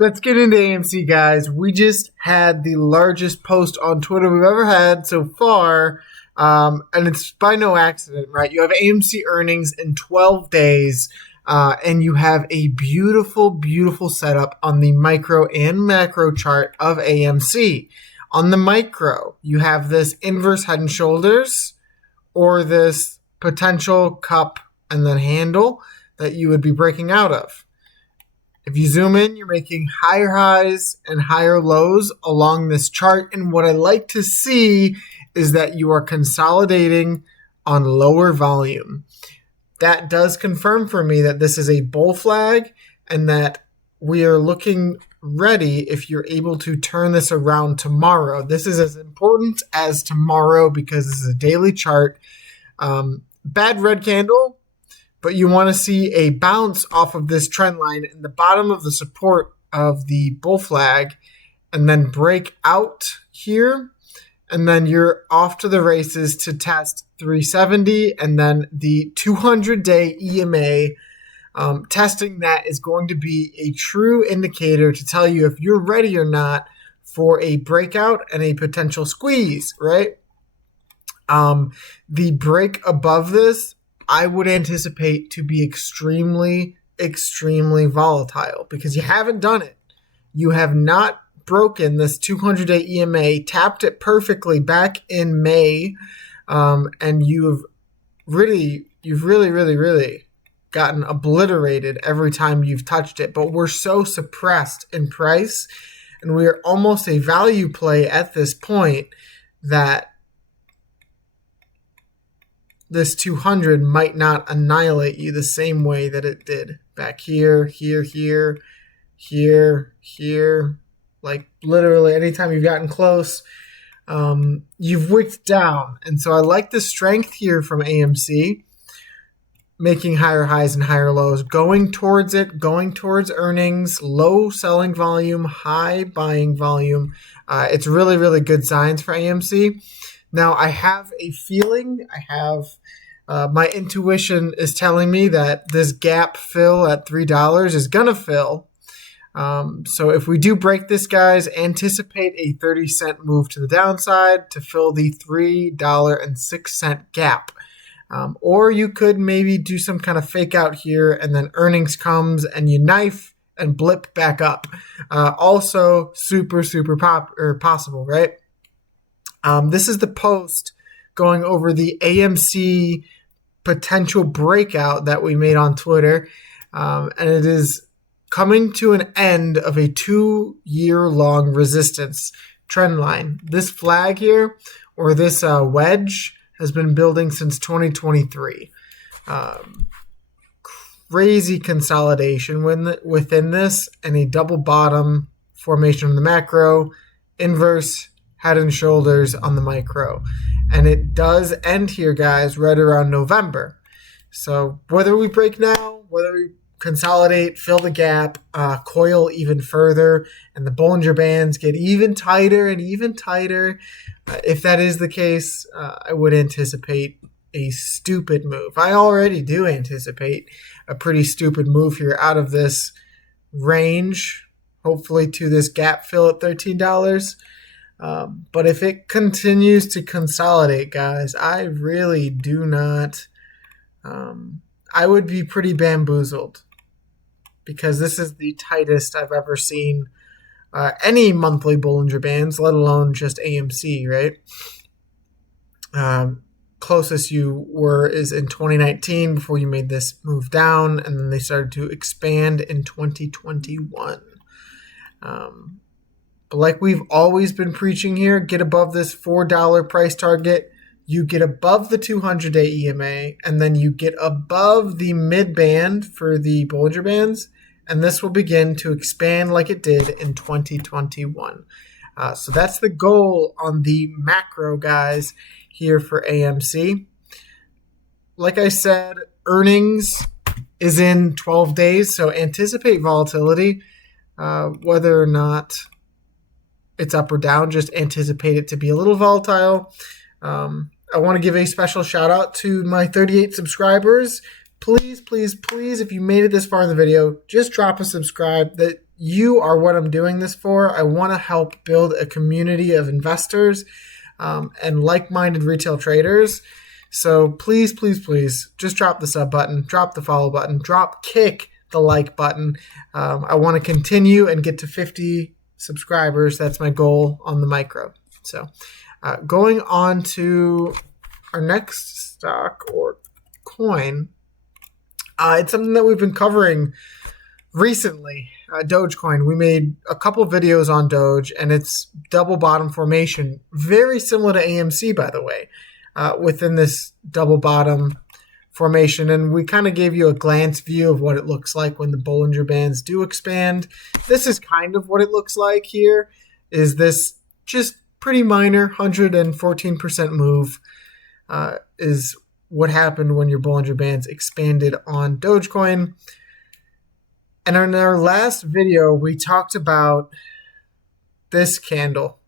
Let's get into AMC, guys. We just had the largest post on Twitter we've ever had so far, and it's by no accident, right? You have AMC earnings in 12 days, and you have a beautiful, beautiful setup on the micro and macro chart of AMC. On the micro, you have this inverse head and shoulders, or this potential cup and then handle that you would be breaking out of. If you zoom in, you're making higher highs and higher lows along this chart. And what I like to see is that you are consolidating on lower volume. That does confirm for me that this is a bull flag and that we are looking ready if you're able to turn this around tomorrow. This is as important as tomorrow because this is a daily chart. Bad red candle. But you want to see a bounce off of this trend line in the bottom of the support of the bull flag and then break out here. And then you're off to the races to test 370 and then the 200-day EMA. Testing that is going to be a true indicator to tell you if you're ready or not for a breakout and a potential squeeze, right? The break above this, I would anticipate to be extremely, extremely volatile because you haven't done it. You have not broken this 200-day EMA, tapped it perfectly back in May, and you've really gotten obliterated every time you've touched it. But we're so suppressed in price, and we are almost a value play at this point that this 200 might not annihilate you the same way that it did back here. Like literally anytime you've gotten close, you've wicked down. And so I like the strength here from AMC, making higher highs and higher lows, going towards it, going towards earnings, low selling volume, high buying volume. It's really, really good signs for AMC. Now, I have a feeling, my intuition is telling me that this gap fill at $3 is going to fill. So if we do break this, guys, anticipate a 30-cent move to the downside to fill the $3.06 gap. Or you could maybe do some kind of fake out here and then earnings comes and you knife and blip back up. Also super possible, right? This is the post going over the AMC potential breakout that we made on Twitter. And it is coming to an end of a 2-year-long resistance trend line. This flag here, or this wedge, has been building since 2023. Crazy consolidation within this and a double bottom formation on the macro, inverse head and shoulders on the micro. And it does end here, guys, right around November. So whether we break now, whether we consolidate, fill the gap, coil even further, and the Bollinger Bands get even tighter and even tighter, if that is the case, I would anticipate a stupid move. I already do anticipate a pretty stupid move here out of this range, hopefully to this gap fill at $13. But if it continues to consolidate, guys, I really do not. I would be pretty bamboozled because this is the tightest I've ever seen any monthly Bollinger Bands, let alone just AMC, right? Closest you were is in 2019 before you made this move down, and then they started to expand in 2021. But like we've always been preaching here, get above this $4 price target. You get above the 200-day EMA, and then you get above the mid-band for the Bollinger Bands, and this will begin to expand like it did in 2021. So that's the goal on the macro, guys, here for AMC. Like I said, earnings is in 12 days, so anticipate volatility, whether or not it's up or down, just anticipate it to be a little volatile. I want to give a special shout out to my 38 subscribers. Please, if you made it this far in the video, just drop a subscribe. That you are what I'm doing this for. I want to help build a community of investors and like-minded retail traders. So please, please, please just drop the sub button, drop the follow button, drop kick the like button. I want to continue and get to 50 subscribers. That's my goal on the micro. So going on to our next stock or coin, it's something that we've been covering recently, Dogecoin. We made a couple videos on Doge, and it's double bottom formation, very similar to AMC, by the way, within this double bottom formation. And we kind of gave you a glance view of what it looks like when the Bollinger Bands do expand. This is kind of what it looks like here. Is this just pretty minor, 114% move is what happened when your Bollinger Bands expanded on Dogecoin. And in our last video, we talked about this candle.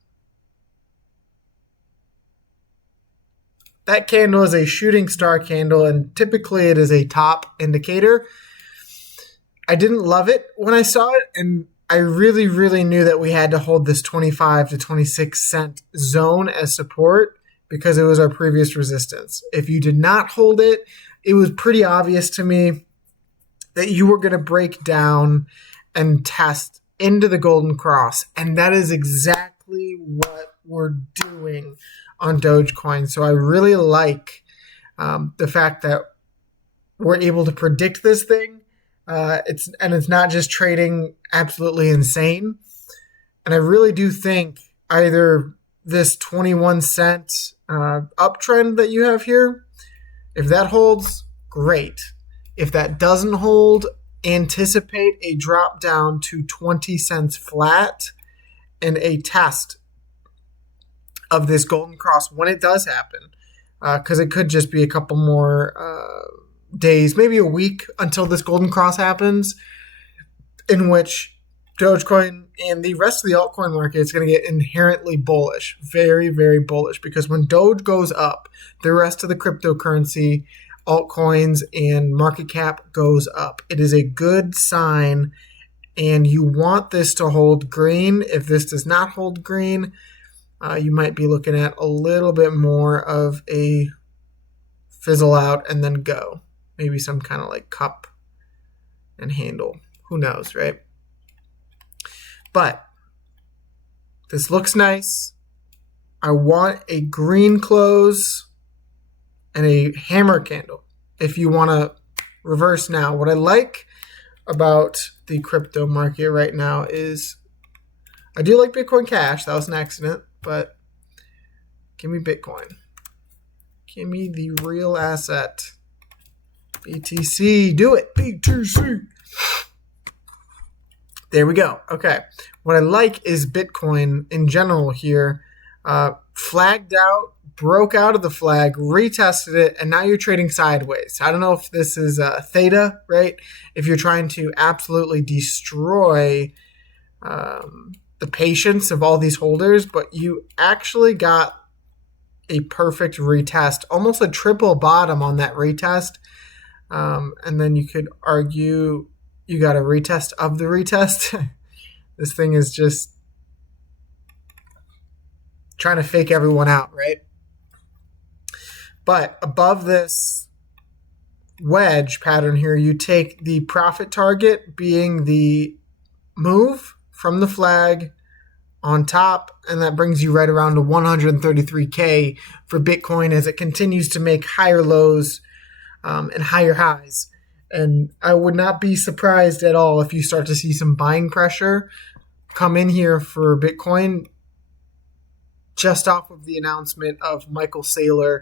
That candle is a shooting star candle, and typically it is a top indicator. I didn't love it when I saw it, and I really, really knew that we had to hold this 25 to 26 cent zone as support because it was our previous resistance. If you did not hold it, it was pretty obvious to me that you were going to break down and test into the golden cross. And that is exactly what we're doing on Dogecoin. So I really like the fact that we're able to predict this thing. It's not just trading absolutely insane. And I really do think either this 21 cent uptrend that you have here, if that holds, great. If that doesn't hold, anticipate a drop down to 20 cents flat and a test of this golden cross when it does happen, because it could just be a couple more days, maybe a week until this golden cross happens, in which Dogecoin and the rest of the altcoin market is going to get inherently bullish, very, very bullish, because when Doge goes up, the rest of the cryptocurrency, altcoins, and market cap goes up. It is a good sign, and you want this to hold green. If this does not hold green, you might be looking at a little bit more of a fizzle out and then go. Maybe some kind of like cup and handle. Who knows, right? But this looks nice. I want a green close and a hammer candle if you want to reverse now. What I like about the crypto market right now is I do like Bitcoin Cash. That was an accident, but give me Bitcoin. Give me the real asset. BTC. Do it. BTC. There we go. Okay. What I like is Bitcoin in general here. Flagged out, broke out of the flag, retested it, and now you're trading sideways. I don't know if this is theta, right? If you're trying to absolutely destroy the patience of all these holders, but you actually got a perfect retest, almost a triple bottom on that retest. And then you could argue you got a retest of the retest. This thing is just trying to fake everyone out, right? But above this wedge pattern here, you take the profit target being the move from the flag on top, and that brings you right around to 133K for Bitcoin as it continues to make higher lows and higher highs. And I would not be surprised at all if you start to see some buying pressure come in here for Bitcoin just off of the announcement of Michael Saylor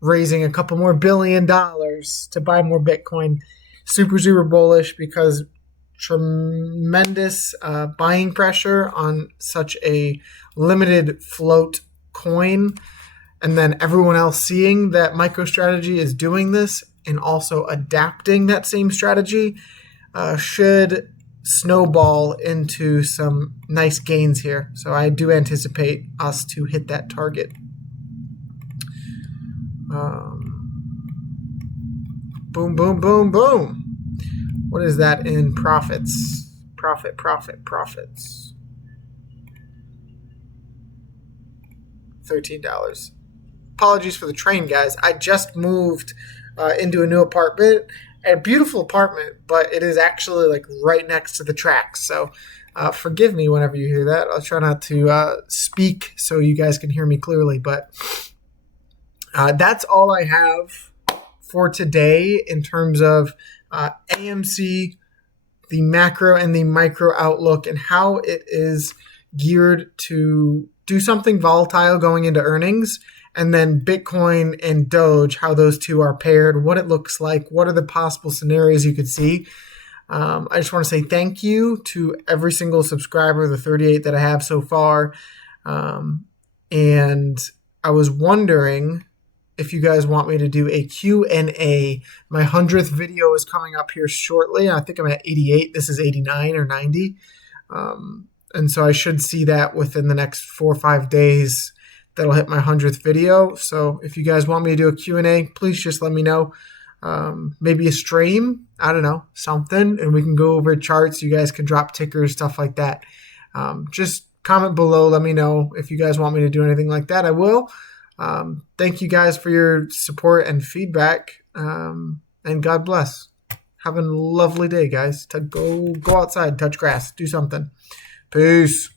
raising a couple more $1 billion to buy more Bitcoin. Super, super bullish because tremendous buying pressure on such a limited float coin. And then everyone else seeing that MicroStrategy is doing this and also adapting that same strategy should snowball into some nice gains here. So I do anticipate us to hit that target. Boom, boom, boom, boom. What is that in profits? Profits. $13. Apologies for the train, guys. I just moved into a new apartment, a beautiful apartment, but it is actually like right next to the tracks. So forgive me whenever you hear that. I'll try not to speak so you guys can hear me clearly. But that's all I have for today in terms of AMC, the macro and the micro outlook, and how it is geared to do something volatile going into earnings. And then Bitcoin and Doge, how those two are paired, what it looks like, what are the possible scenarios you could see. I just want to say thank you to every single subscriber, the 38 that I have so far. And I was wondering if you guys want me to do a Q&A. My 100th video is coming up here shortly. I think I'm at 88. This is 89 or 90. And so I should see that within the next 4 or 5 days. That'll hit my 100th video. So if you guys want me to do a Q&A, please just let me know. Maybe a stream, I don't know, something, and we can go over charts. You guys can drop tickers, stuff like that. Just comment below. Let me know if you guys want me to do anything like that. I will. Thank you guys for your support and feedback. And God bless. Have a lovely day, guys. Go outside, touch grass, do something. Peace.